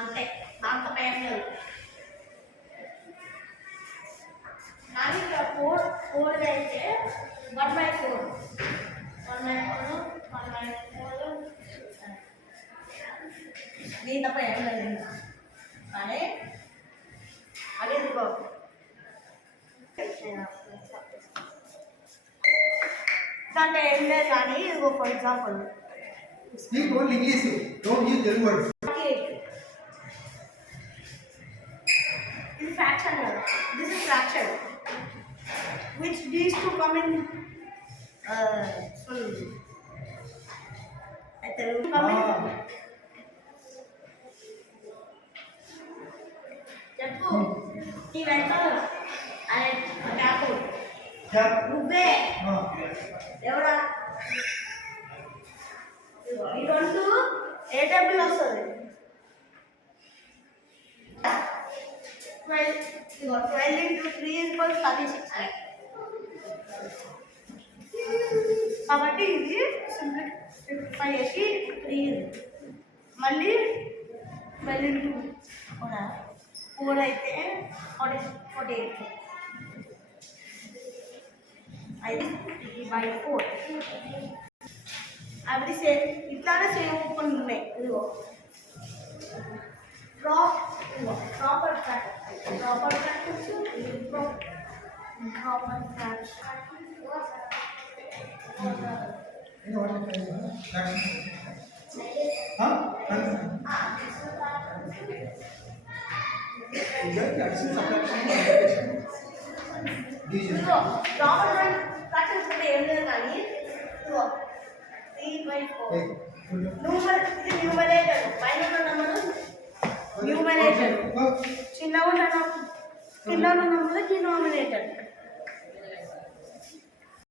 అంతే, దాంతో ఏం లేదు. కానీ ఇక్కడ 4 అయితే 1/4 దీని తప్ప ఏం లేదు. కానీ అది ఇదిగో దాంట్లో ఏం లేదు. కానీ ఇదిగో for example speak only English, don't use Telugu వర్డ్స్. ఇది ఫ్రాక్షన్ కదా, this is fraction which these two come in full. అయితే చెప్పు ఈ వెంట అదే క్యాప్ నువ్వే ఎవరా ఈ రెండు ఏ టేబుల్ వస్తుంది? 12 into 3 equals 36. కాబట్టి ఇది సింప్లిఫై చేసి 3 మళ్ళీ 12 into 4 అయితే 48 అయితే 3/4. అవి సేమ్ ఇట్లానే సేమ్ ఓపెన్ ఉన్నాయి. ఇదిగో ప్రాపర్ ఫ్రాక్షన్ ఏం లేదు. కానీ 3/4 న్యూమరేటర్ పైన ఉన్న నెంబర్ న్యూమరేటర్, చిన్నగా ఉన్న నెంబర్ డినామినేటర్.